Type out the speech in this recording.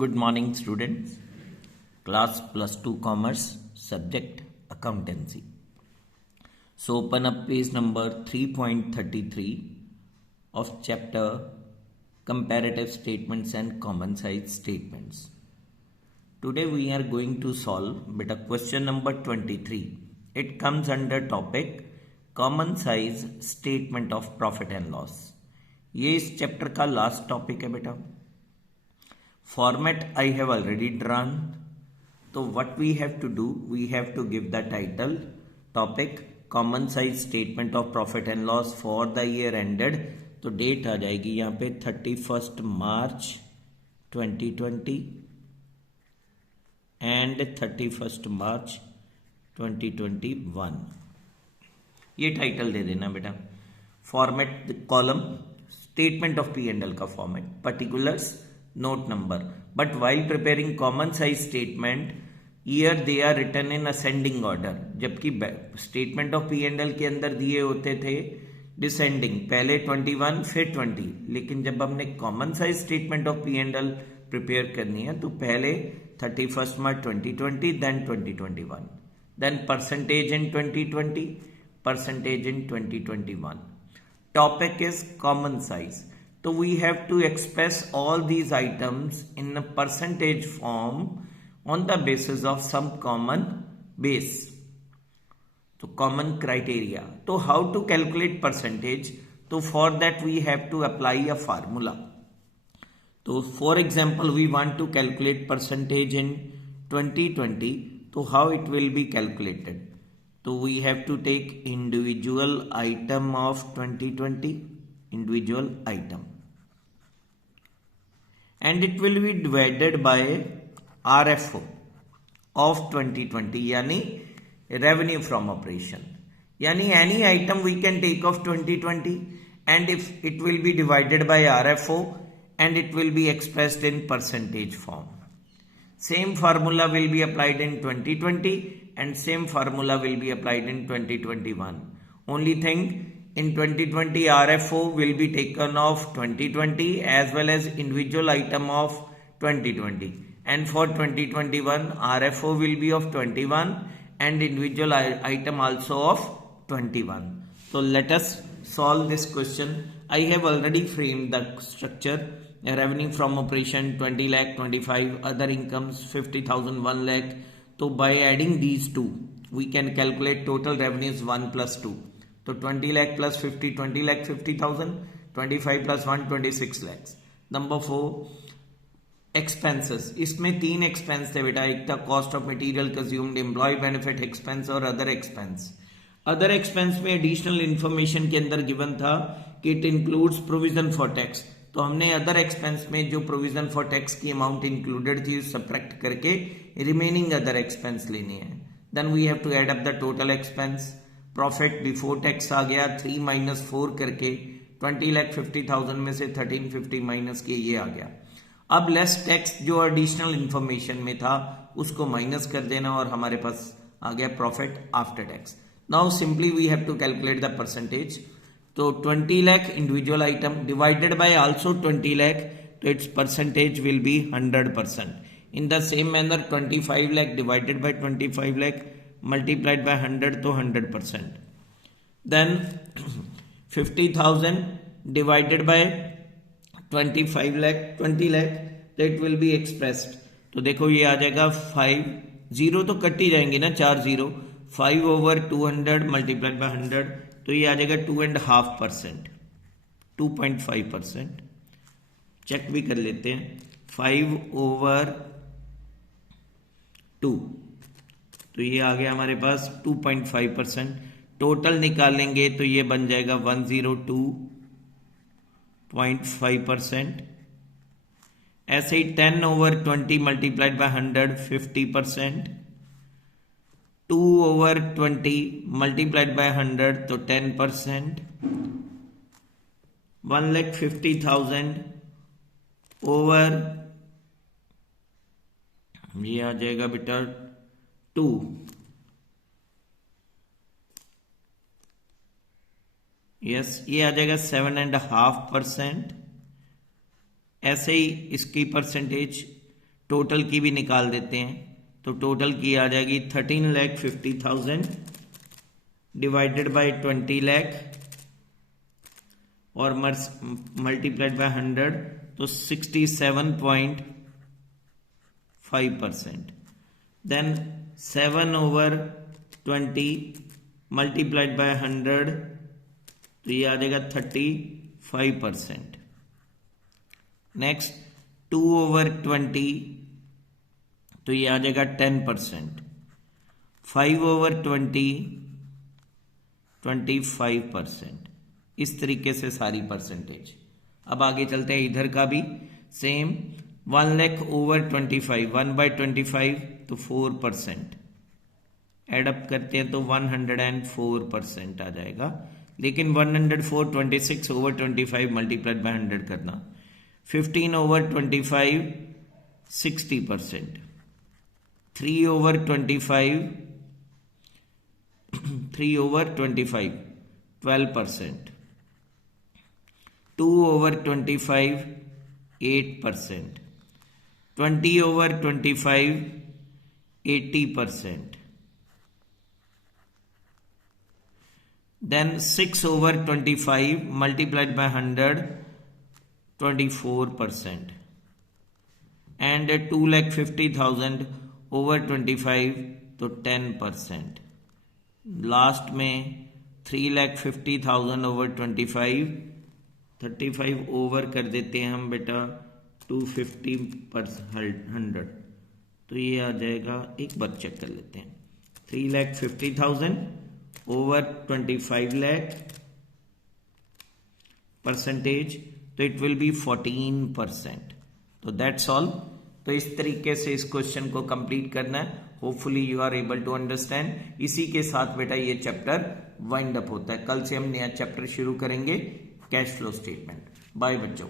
Good morning, students. Class +2 Commerce, subject Accountancy. So open up page number 3.33 of chapter Comparative Statements and Common Size Statements. Today we are going to solve beta question number 23. It comes under topic Common Size Statement of Profit and Loss. ये इस chapter का last topic है बेटा. Format I have already drawn. So what we have to do, we have to give the title, topic, common size statement of profit and loss for the year ended. तो date आ जाएगी यहाँ पे 31st March 2020 and 31st March 2021. ये title दे देना बेटा. Format column statement of p and l का format, particulars note number, but while preparing common size statement here they are written in ascending order, जबकि statement of P&L के अंदर दिए होते थे descending, पहले 21 फिर 20. लेकिन जब हमने common size statement of P&L prepare करनी है तो पहले 31st March 2020 then 2021, then percentage in 2020, percentage in 2021. Topic is common size. So we have to express all these items in a percentage form on the basis of some common base. So common criteria. So how to calculate percentage? So for that we have to apply a formula. So for example, we want to calculate percentage in 2020. So how it will be calculated? So we have to take individual item of 2020, individual item. And it will be divided by RFO of 2020, यानी revenue from operation. यानी any item we can take of 2020 and if it will be divided by RFO and it will be expressed in percentage form. Same formula will be applied in 2020 and same formula will be applied in 2021. Only thing, in 2020 RFO will be taken of 2020 as well as individual item of 2020, and for 2021 RFO will be of 21 and individual item also of 21. So let us solve this question. I have already framed the structure. Revenue from operation 20 lakh, 25, other incomes 50,000, 1 lakh. So by adding these two we can calculate total revenues 1 plus 2. तो 20 lakh plus 50, 20 lakh 50,000, 25 plus 1, 26 lakhs. Number 4, expenses. इसमें 3 expense थे बेटा. एक था cost of material consumed, employee benefit expense और other expense. Other expense में additional information के अंदर given था कि it includes provision for tax. तो हमने other expense में जो provision for tax की amount included थी subtract करके remaining other expense लेनी है. Then we have to add up the total expense. Profit before tax आ गया 3 - 4 करके 20,50,000 में से 1350 माइनस के ये आ गया. अब लेस टैक्स जो एडिशनल इंफॉर्मेशन में था उसको माइनस कर देना और हमारे पास आ गया profit after tax. Now simply we have to calculate the percentage. तो 20 lakh individual item divided by also 20 lakh, तो it's percentage will be 100%. In the same manner 25 lakh divided by 25 lakh multiplied by 100 तो 100%. Then 50,000 divided by 25 lakh 20 lakh, that will be expressed. तो देखो ये आ जाएगा 5 0 तो cut ही जाएंगे ना, 4 0, 5 over 200 multiplied by 100, तो ये आ जाएगा 2.5%, 2.5%. चेक भी कर लेते हैं. 5 over 2 तो ये आ गया हमारे पास 2.5%. टोटल निकालेंगे तो ये बन जाएगा 102.5%. ऐसे ही 10 over 20 multiplied by 100 50%. 2 over 20 multiplied by 100 तो 10%. 1,50,000 ओवर ये आ जाएगा बेटा 2. यस ये आ जाएगा 7.5%. ऐसे ही इसकी परसेंटेज टोटल की भी निकाल देते हैं, तो टोटल की आ जाएगी 13,50,000 डिवाइडेड बाय 20 लाख और मल्टीप्लाइड बाय 100, तो 67.5%. देन 7/20 मल्टीप्लाइड बाय 100, तो ये आ जाएगा 35%. नेक्स्ट 2/20, तो ये आ जाएगा 10%. 5/20 25%. इस तरीके से सारी परसेंटेज. अब आगे चलते हैं, इधर का भी सेम. 1,00,000/25, 1/25 तो 4%. एडअप करते हैं तो 104% आ जाएगा. लेकिन 104 26/25 मल्टीप्लाइड बाय 100 करना. 15/25 60%. 3/25 12%. 2/25 8%. 20/25 80%. Then 6/25 multiplied by 100 24%. And 2,50,000 over 25 तो 10%. लास्ट में 3,50,000 over 25 35 ओवर कर देते हैं हम बेटा 250/100, तो ये आ जाएगा. एक बार चेक कर लेते हैं. 3,50,000 over 25 lakh परसेंटेज, तो इट विल बी 14%. तो दैट्स ऑल. तो इस तरीके से इस क्वेश्चन को कंप्लीट करना है. Hopefully you are able to understand. इसी के साथ बेटा ये चैप्टर वाइंड अप होता है. कल से हम नया चैप्टर शुरू करेंगे, कैश फ्लो स्टेटमेंट. बाय बच्चों.